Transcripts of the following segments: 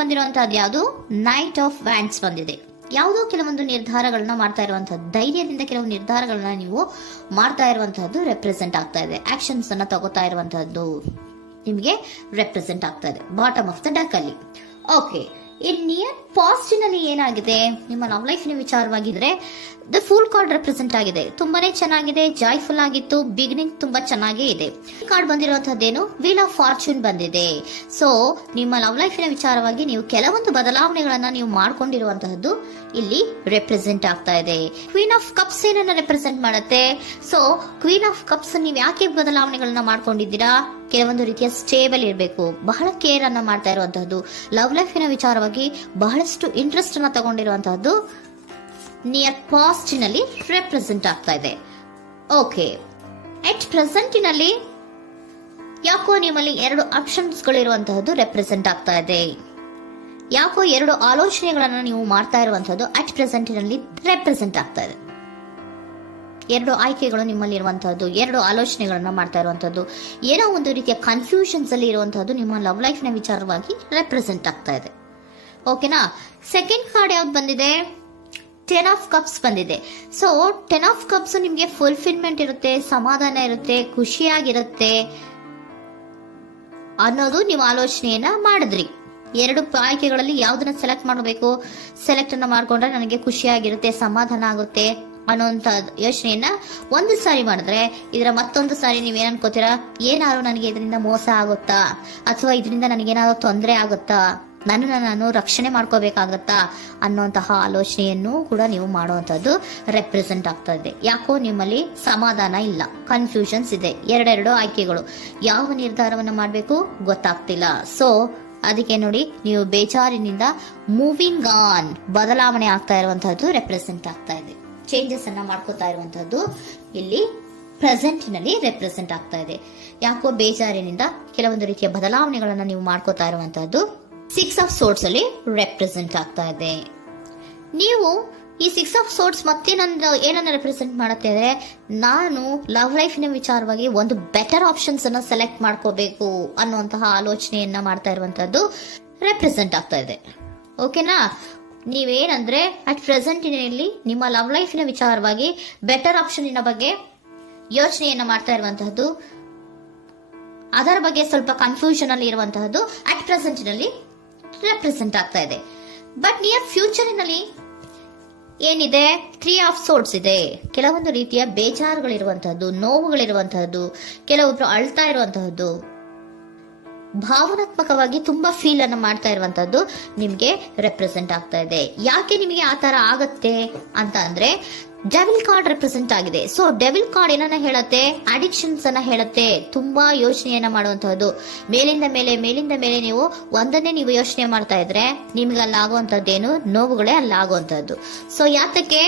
ಬಂದಿರುವಂತಹದ್ದು ಯಾವುದು? Knight of wands ಬಂದಿದೆ. ಯಾವುದೋ ಕೆಲವೊಂದು ನಿರ್ಧಾರಗಳನ್ನ ಮಾಡ್ತಾ ಇರುವಂತಹದ್ದು, ಧೈರ್ಯದಿಂದ ಕೆಲವು ನಿರ್ಧಾರಗಳನ್ನ ನೀವು ಮಾಡ್ತಾ ಇರುವಂತಹದ್ದು ರೆಪ್ರೆಸೆಂಟ್ ಆಗ್ತಾ ಇದೆ. ಆಕ್ಷನ್ಸ್ ಅನ್ನ ತಗೋತಾ ಇರುವಂತಹದ್ದು ನಿಮಗೆ ರೆಪ್ರೆಸೆಂಟ್ ಆಗ್ತಾ ಇದೆ ಬಾಟಮ್ ಆಫ್ ದ ಡಕ್ ಅಲ್ಲಿ. ಓಕೆ, ಇನ್ ನಿಯರ್ ಪಾಸ್ಟಿನಲ್ಲಿ ಏನಾಗಿದೆ? ನಿಮ್ಮ ಲವ್ ಲೈಫಿನ ವಿಚಾರವಾಗಿದ್ರೆ ದ ಫೂಲ್ ಕಾರ್ಡ್ ರೆಪ್ರೆಸೆಂಟ್ ಆಗಿದೆ. ತುಂಬಾನೇ ಚೆನ್ನಾಗಿದೆ, ಜಾಯ್ಫುಲ್ ಆಗಿತ್ತು, ಬಿಗಿನಿಂಗ್ ತುಂಬಾ ಚೆನ್ನಾಗೇ ಇದೆ. ಕಾರ್ಡ್ ಬಂದಿರುವಂತಹದ್ದೇನು? ವೀಲ್ ಆಫ್ ಫಾರ್ಚೂನ್ ಬಂದಿದೆ. ಸೊ ನಿಮ್ಮ ಲವ್ ಲೈಫಿನ ವಿಚಾರವಾಗಿ ನೀವು ಕೆಲವೊಂದು ಬದಲಾವಣೆಗಳನ್ನ ನೀವು ಮಾಡ್ಕೊಂಡಿರುವಂತಹದ್ದು ಇಲ್ಲಿ ರೆಪ್ರೆಸೆಂಟ್ ಆಗ್ತಾ ಇದೆ. ಕ್ವೀನ್ ಆಫ್ ಕಪ್ಸ್ ಏನನ್ನ ರೆಪ್ರೆಸೆಂಟ್ ಮಾಡುತ್ತೆ? ಸೊ ಕ್ವೀನ್ ಆಫ್ ಕಪ್ಸ್ ನೀವು ಯಾಕೆ ಬದಲಾವಣೆಗಳನ್ನ ಮಾಡ್ಕೊಂಡಿದ್ದೀರಾ? ಕೆಲವೊಂದು ರೀತಿಯ ಸ್ಟೇಬಲ್ ಇರಬೇಕು, ಬಹಳ ಕೇರ್ ಅನ್ನ ಮಾಡ್ತಾ ಇರುವಂತಹದ್ದು, ಲವ್ ಲೈಫಿನ ವಿಚಾರವಾಗಿ ಬಹಳಷ್ಟು ಇಂಟ್ರೆಸ್ಟ್ ಅನ್ನ ತಗೊಂಡಿರುವಂತಹದ್ದು ನಿಯರ್ ಪಾಸ್ಟಿನಲ್ಲಿ ರೆಪ್ರೆಸೆಂಟ್ ಆಗ್ತಾ ಇದೆ. ಓಕೆ, ಎಟ್ ಪ್ರೆಸೆಂಟಿನಲ್ಲಿ ಯಾಕೋ ನಿಮ್ಮಲ್ಲಿ 2 ಆಪ್ಷನ್ಸ್ಗಳಿರುವಂತಹದ್ದು ರೆಪ್ರೆಸೆಂಟ್ ಆಗ್ತಾ ಇದೆ. ಯಾಕೋ 2 ಆಲೋಚನೆಗಳನ್ನ ನೀವು ಮಾಡ್ತಾ ಇರುವಂತಹದ್ದು ಅಟ್ ಪ್ರೆಸೆಂಟಿನಲ್ಲಿ ರೆಪ್ರೆಸೆಂಟ್ ಆಗ್ತಾ ಇದೆ. 2 ಆಯ್ಕೆಗಳು ನಿಮ್ಮಲ್ಲಿ ಇರುವಂತಹದ್ದು, 2 ಆಲೋಚನೆಗಳನ್ನ ಮಾಡ್ತಾ ಇರುವಂತಹದ್ದು, ಏನೋ ಒಂದು ರೀತಿಯ ಕನ್ಫ್ಯೂಷನ್ಸ್ ಅಲ್ಲಿ ಇರುವಂತಹದ್ದು ನಿಮ್ಮ ಲವ್ ಲೈಫ್ ನ ವಿಚಾರವಾಗಿ ರೆಪ್ರೆಸೆಂಟ್ ಆಗ್ತಾ ಇದೆ. ಓಕೆನಾ? ಸೆಕೆಂಡ್ ಕಾರ್ಡ್ ಯಾವ್ದು ಬಂದಿದೆ? 10 ಆಫ್ ಕಪ್ಸ್ ಬಂದಿದೆ. ಸೊ 10 ಆಫ್ ಕಪ್ಸ್ ನಿಮ್ಗೆ ಫುಲ್ಫಿಲ್ಮೆಂಟ್ ಇರುತ್ತೆ, ಸಮಾಧಾನ ಇರುತ್ತೆ, ಖುಷಿಯಾಗಿರುತ್ತೆ ಅನ್ನೋದು ನೀವು ಆಲೋಚನೆಯನ್ನ ಮಾಡಿದ್ರಿ. 2 ಆಯ್ಕೆಗಳಲ್ಲಿ ಯಾವ್ದನ್ನ ಸೆಲೆಕ್ಟ್ ಮಾಡಬೇಕು? ಸೆಲೆಕ್ಟ್ ಅನ್ನ ಮಾಡ್ಕೊಂಡ್ರೆ ನನಗೆ ಖುಷಿಯಾಗಿರುತ್ತೆ, ಸಮಾಧಾನ ಆಗುತ್ತೆ ಅನ್ನೋಂತ ಯೋಚನೆಯನ್ನ ಒಂದು ಸಾರಿ ಮಾಡಿದ್ರೆ, ಇದರ ಮತ್ತೊಂದು ಸಾರಿ ನೀವ್ ಏನ್ ಅನ್ಕೋತೀರಾ? ಏನಾದ್ರು ನನಗೆ ಇದರಿಂದ ಮೋಸ ಆಗುತ್ತಾ, ಅಥವಾ ಇದರಿಂದ ನನಗೇನಾದ್ರು ತೊಂದರೆ ಆಗುತ್ತಾ, ನನ್ನನ್ನು ನಾನು ರಕ್ಷಣೆ ಮಾಡ್ಕೋಬೇಕಾಗತ್ತಾ ಅನ್ನೋಂತಹ ಆಲೋಚನೆಯನ್ನು ಕೂಡ ನೀವು ಮಾಡುವಂತದ್ದು ರೆಪ್ರೆಸೆಂಟ್ ಆಗ್ತಾ ಇದೆ. ಯಾಕೋ ನಿಮ್ಮಲ್ಲಿ ಸಮಾಧಾನ ಇಲ್ಲ, ಕನ್ಫ್ಯೂಷನ್ಸ್ ಇದೆ, 2 ಆಯ್ಕೆಗಳು, ಯಾವ ನಿರ್ಧಾರವನ್ನು ಮಾಡಬೇಕು ಗೊತ್ತಾಗ್ತಿಲ್ಲ. ಸೊ ಅದಕ್ಕೆ ನೋಡಿ, ನೀವು ಬೇಜಾರಿನಿಂದ ಮೂವಿಂಗ್ ಆನ್, ಬದಲಾವಣೆ ಆಗ್ತಾ ಇರುವಂತಹದ್ದು ರೆಪ್ರೆಸೆಂಟ್ ಆಗ್ತಾ ಇದೆ. ಚೇಂಜಸ್ ಅನ್ನ ಮಾಡ್ಕೋತಾ ಇರುವಂತಹದ್ದು ಇಲ್ಲಿ ಪ್ರೆಸೆಂಟಿನಲ್ಲಿ ರೆಪ್ರೆಸೆಂಟ್ ಆಗ್ತಾ ಇದೆ. ಯಾಕೋ ಬೇಜಾರಿನಿಂದ ಕೆಲವೊಂದು ರೀತಿಯ ಬದಲಾವಣೆಗಳನ್ನ ನೀವು ಮಾಡ್ಕೋತಾ ಇರುವಂತಹದ್ದು 6 ಆಫ್ ಸೋರ್ಟ್ಸ್ ಅಲ್ಲಿ ರೆಪ್ರೆಸೆಂಟ್ ಆಗ್ತಾ ಇದೆ. ನೀವು ಈ 6 ಆಫ್ ಸೋರ್ಟ್ಸ್ ಮತ್ತೆ ಏನನ್ನ ರೆಪ್ರೆಸೆಂಟ್ ಮಾಡುತ್ತೆ ಅಂದ್ರೆ, ನಾನು ಲವ್ ಲೈಫಿನ ವಿಚಾರವಾಗಿ ಒಂದು ಬೆಟರ್ ಆಪ್ಷನ್ಸ್ ಅನ್ನ ಸೆಲೆಕ್ಟ್ ಮಾಡ್ಕೋಬೇಕು ಅನ್ನುವಂತಹ ಆಲೋಚನೆಯನ್ನ ಮಾಡ್ತಾ ಇರುವಂತಹದ್ದು ರೆಪ್ರೆಸೆಂಟ್ ಆಗ್ತಾ ಇದೆ. ಓಕೆನಾ? ನೀವೇನಂದ್ರೆ ಅಟ್ ಪ್ರೆಸೆಂಟಿನಲ್ಲಿ ನಿಮ್ಮ ಲವ್ ಲೈಫಿನ ವಿಚಾರವಾಗಿ ಬೆಟರ್ ಆಪ್ಷನ್ ಬಗ್ಗೆ ಯೋಚನೆಯನ್ನ ಮಾಡ್ತಾ ಇರುವಂತಹದ್ದು, ಅದರ ಬಗ್ಗೆ ಸ್ವಲ್ಪ ಕನ್ಫ್ಯೂಷನ್ ಅಲ್ಲಿ ಇರುವಂತಹದ್ದು ಅಟ್ ಪ್ರೆಸೆಂಟಿನಲ್ಲಿ ರೆಪ್ರೆಸೆಂಟ್ ಆಗ್ತಾ ಇದೆ. ಬಟ್ ನಿಯರ್ ಫ್ಯೂಚರಿನಲ್ಲಿ ಏನಿದೆ? 3 ಆಫ್ ಸೋರ್ಟ್ಸ್ ಇದೆ. ಕೆಲವೊಂದು ರೀತಿಯ ಬೇಜಾರುಗಳಿರುವಂತಹದ್ದು, ನೋವುಗಳಿರುವಂತಹದ್ದು, ಕೆಲವೊಬ್ರು ಅಳ್ತಾ ಇರುವಂತಹದ್ದು, ಭಾವನಾತ್ಮಕವಾಗಿ ತುಂಬಾ ಫೀಲ್ ಅನ್ನ ಮಾಡ್ತಾ ಇರುವಂತಹದ್ದು ನಿಮ್ಗೆ ರೆಪ್ರೆಸೆಂಟ್ ಆಗ್ತಾ ಇದೆ. ಯಾಕೆ ನಿಮಗೆ ಆ ತರ ಆಗತ್ತೆ ಅಂತ ಅಂದ್ರೆ, ಡೆವಿಲ್ ಕಾರ್ಡ್ ರೆಪ್ರೆಸೆಂಟ್ ಆಗಿದೆ. ಸೊ ಡೆವಿಲ್ ಕಾರ್ಡ್ ಏನನ್ನ ಹೇಳುತ್ತೆ? ಅಡಿಕ್ಷನ್ಸ್ ಅನ್ನ ಹೇಳುತ್ತೆ. ತುಂಬಾ ಯೋಚನೆಯನ್ನ ಮಾಡುವಂತಹದ್ದು, ಮೇಲಿಂದ ಮೇಲೆ ನೀವು ಒಂದನ್ನೇ ನೀವು ಯೋಚನೆ ಮಾಡ್ತಾ ಇದ್ರೆ ನಿಮ್ಗೆ ಅಲ್ಲಾಗುವಂತದ್ದೇನು? ನೋವುಗಳೇ ಅಲ್ಲಾಗುವಂತಹದ್ದು. ಸೊ ಯಾತಕ್ಕೆ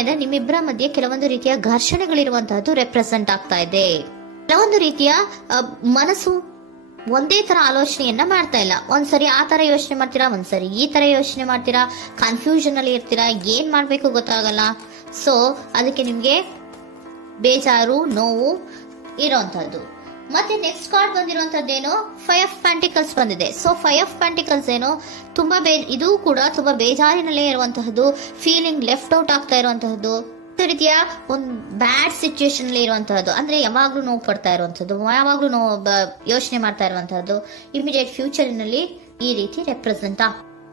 ಅಂದ್ರೆ ನಿಮ್ಮಿಬ್ಬರ ಮಧ್ಯೆ ಕೆಲವೊಂದು ರೀತಿಯ ಘರ್ಷಣೆಗಳಿರುವಂತಹದ್ದು ರೆಪ್ರೆಸೆಂಟ್ ಆಗ್ತಾ ಇದೆ. ಕೆಲವೊಂದು ರೀತಿಯ ಮನಸ್ಸು ಒಂದೇ ತರ ಆಲೋಚನೆಯನ್ನ ಮಾಡ್ತಾ ಇಲ್ಲ. ಒಂದ್ಸರಿ ಆ ತರ ಯೋಚನೆ ಮಾಡ್ತೀರಾ, ಒಂದ್ಸರಿ ಈ ತರ ಯೋಚನೆ ಮಾಡ್ತೀರಾ, ಕನ್ಫ್ಯೂಷನ್ ಅಲ್ಲಿ ಇರ್ತೀರಾ, ಏನ್ ಮಾಡ್ಬೇಕು ಗೊತ್ತಾಗಲ್ಲ. ಸೊ ಅದಕ್ಕೆ ನಿಮ್ಗೆ ಬೇಜಾರು, ನೋವು ಇರೋಂಥದ್ದು. ಮತ್ತೆ ನೆಕ್ಸ್ಟ್ ಕಾರ್ಡ್ ಬಂದಿರುವಂತದ್ದೇನು? 5 ಆಫ್ ಪ್ಯಾಂಟಿಕಲ್ಸ್ ಬಂದಿದೆ. ಸೊ 5 ಆಫ್ ಪ್ಯಾಂಟಿಕಲ್ಸ್ ಏನು? ತುಂಬಾ ಇದು ಕೂಡ ತುಂಬಾ ಬೇಜಾರಿನಲ್ಲೇ ಇರುವಂತಹದ್ದು, ಫೀಲಿಂಗ್ ಲೆಫ್ಟ್ ಔಟ್ ಆಗ್ತಾ ಇರುವಂತಹದ್ದು, ರೀತಿಯ ಒಂದು ಬ್ಯಾಡ್ ಸಿಚುಯೇಷನ್ ಅಲ್ಲಿ ಇರುವಂತಹದ್ದು, ಅಂದ್ರೆ ಯಾವಾಗ್ಲೂ ನೋವು ಪಡ್ತಾ ಇರುವಂತಹದ್ದು, ಯಾವಾಗ್ಲೂ ಯೋಚನೆ ಮಾಡ್ತಾ ಇರುವಂತಹದ್ದು, ಇಮಿಡಿಯೇಟ್ ಫ್ಯೂಚರಿನಲ್ಲಿ ಈ ರೀತಿ ರೆಪ್ರೆಸೆಂಟ್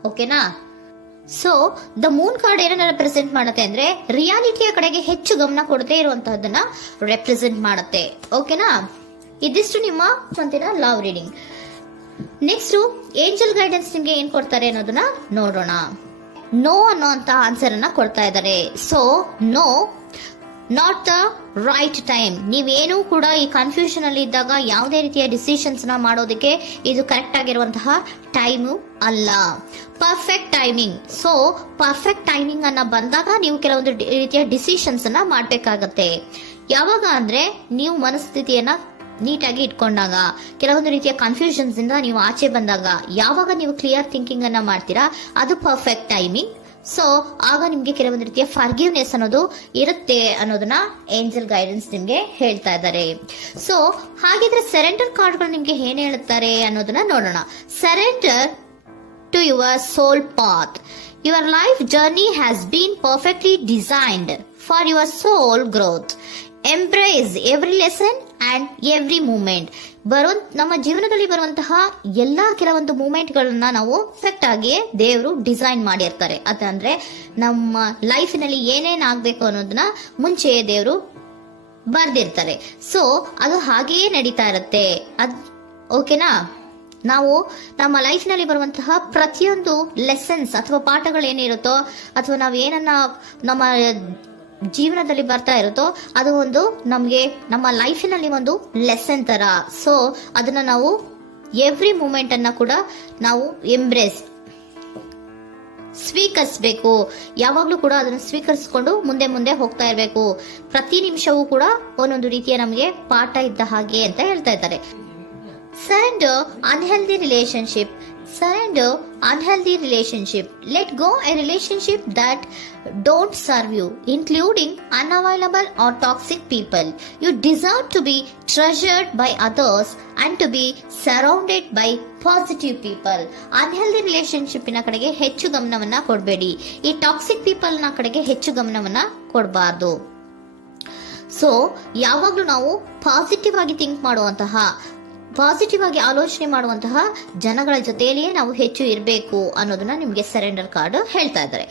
ಓಕೆನಾ? ಸೊ ದ ಮೂನ್ ಕಾರ್ಡ್ ಏನನ್ನ ರೆಪ್ರೆಸೆಂಟ್ ಮಾಡುತ್ತೆ ಅಂದ್ರೆ, ರಿಯಾಲಿಟಿಯ ಕಡೆಗೆ ಹೆಚ್ಚು ಗಮನ ಕೊಡದೇ ಇರುವಂತಹದನ್ನ ರೆಪ್ರೆಸೆಂಟ್ ಮಾಡುತ್ತೆ. ಓಕೆನಾ? ಇದಿಷ್ಟು ನಿಮ್ಮ love reading. Next angel guidance ನಿಮ್ಗೆ ಏನ್ ಕೊಡ್ತಾರೆ ಅನ್ನೋದನ್ನ ನೋಡೋಣ. ನೋ ಅನ್ನೋಂತ ಆನ್ಸರ್ ಅನ್ನ ಕೊಡ್ತಾ ಇದ್ದಾರೆ. So no, not the right time. ನೀವೇನು ಕೂಡ ಈ ಕನ್ಫ್ಯೂಷನ್ ಅಲ್ಲಿ ಇದ್ದಾಗ ಯಾವುದೇ ರೀತಿಯ ಡಿಸಿಷನ್ಸ್ ನ ಮಾಡೋದಕ್ಕೆ ಇದು ಕರೆಕ್ಟ್ ಆಗಿರುವಂತಹ ಟೈಮು ಅಲ್ಲ. Perfect timing. So perfect timing ಅನ್ನ ಬಂದಾಗ ನೀವು ಕೆಲವೊಂದು ರೀತಿಯ ಡಿಸಿಷನ್ಸ್ ಅನ್ನ ಮಾಡ್ಬೇಕಾಗತ್ತೆ. ಯಾವಾಗ ಅಂದ್ರೆ ನೀವು ಮನಸ್ಥಿತಿಯನ್ನ ನೀಟಾಗಿ ಇಟ್ಕೊಂಡಾಗ, ಕೆಲವೊಂದು ರೀತಿಯ ಕನ್ಫ್ಯೂಷನ್ಸ್ ಇಂದ ನೀವು ಆಚೆ ಬಂದಾಗ, ಯಾವಾಗ ನೀವು ಕ್ಲಿಯರ್ ಥಿಂಕಿಂಗ್ ಅನ್ನ ಮಾಡ್ತೀರಾ ಅದು ಪರ್ಫೆಕ್ಟ್ ಟೈಮಿಂಗ್. ಸೊ ಆಗ ನಿಮ್ಗೆ ಕೆಲವೊಂದು ರೀತಿಯ ಫರ್ಗಿವ್ನೆಸ್ ಅನ್ನೋದು ಇರುತ್ತೆ ಅನ್ನೋದನ್ನ ಏಂಜಲ್ ಗೈಡೆನ್ಸ್ ನಿಮ್ಗೆ ಹೇಳ್ತಾ ಇದ್ದಾರೆ. ಸೊ ಹಾಗಿದ್ರೆ ಸರೆಂಡರ್ ಕಾರ್ಡ್ಗಳು ನಿಮ್ಗೆ ಏನ್ ಹೇಳುತ್ತಾರೆ ಅನ್ನೋದನ್ನ ನೋಡೋಣ. Surrender to your soul path. Your life journey has been perfectly designed for your soul growth. Embrace every lesson and every moment. ನಮ್ಮ ಜೀವನದಲ್ಲಿ ಬರುವಂತಹ ಎಲ್ಲಾ ಕೆಲವೊಂದು ಮೂಮೆಂಟ್ಗಳನ್ನ ನಾವು ಪರ್ಫೆಕ್ಟ್ ಆಗಿ ದೇವರು ಡಿಸೈನ್ ಮಾಡಿರ್ತಾರೆ. ಅದಂದ್ರೆ ನಮ್ಮ ಲೈಫಿನಲ್ಲಿ ಏನೇನ್ ಆಗ್ಬೇಕು ಅನ್ನೋದನ್ನ ಮುಂಚೆಯೇ ದೇವರು ಬರ್ದಿರ್ತಾರೆ. ಸೊ ಅದು ಹಾಗೆಯೇ ನಡೀತಾ ಇರುತ್ತೆ. ಓಕೆನಾ? ನಾವು ನಮ್ಮ ಲೈಫ್ ನಲ್ಲಿ ಬರುವಂತಹ ಪ್ರತಿಯೊಂದು ಲೆಸನ್ಸ್ ಅಥವಾ ಪಾಠಗಳೇನಿರುತ್ತೋ ಅಥವಾ ನಾವು ಏನನ್ನ ನಮ್ಮ ಜೀವನದಲ್ಲಿ ಬರ್ತಾ ಇರುತ್ತೋ ಅದು ಒಂದು ನಮಗೆ ನಮ್ಮ ಲೈಫಿನಲ್ಲಿ ಒಂದು ಲೆಸನ್ ತರ. ಸೊ ಅದನ್ನ ನಾವು ಎವ್ರಿ ಮೂಮೆಂಟ್ ಅನ್ನ ಕೂಡ ನಾವು ಎಂಬ್ರೇಸ್ ಸ್ವೀಕರಿಸಬೇಕು. ಯಾವಾಗ್ಲೂ ಕೂಡ ಅದನ್ನು ಸ್ವೀಕರಿಸಿಕೊಂಡು ಮುಂದೆ ಮುಂದೆ ಹೋಗ್ತಾ ಇರಬೇಕು. ಪ್ರತಿ ನಿಮಿಷವೂ ಕೂಡ ಒಂದೊಂದು ರೀತಿಯ ನಮಗೆ ಪಾಠ ಇದ್ದ ಹಾಗೆ ಅಂತ ಹೇಳ್ತಾ ಇದ್ದಾರೆ. Surrender unhealthy relationship. Surrender unhealthy relationship. Let go a relationship that don't serve you, including unavailable or toxic people. You deserve to be treasured by others and to be surrounded by positive people. Unhealthy relationship ನ ಕಡೆಗೆ ಹೆಚ್ಚು ಗಮನವನ್ನ ಕೊಡಬೇಡಿ. ಈ toxic people ನ ಕಡೆಗೆ ಹೆಚ್ಚು ಗಮನವನ್ನ ಕೊಡಬಾರ್ದು. So ಯಾವಾಗ್ಲೂ ನಾವು ಪಾಸಿಟಿವ್ ಆಗಿ ಥಿಂಕ್ ಮಾಡುವಂತಹ, ಪಾಸಿಟಿವ್ ಆಗಿ ಆಲೋಚನೆ ಮಾಡುವಂತಹ ಜನಗಳ ಜೊತೆಯಲ್ಲಿಯೇ ನಾವು ಹೆಚ್ಚು ಇರಬೇಕು ಅನ್ನೋದನ್ನ ನಿಮಗೆ ಸರೆಂಡರ್ ಕಾರ್ಡ್ ಹೇಳ್ತಾ ಇದ್ದಾರೆ.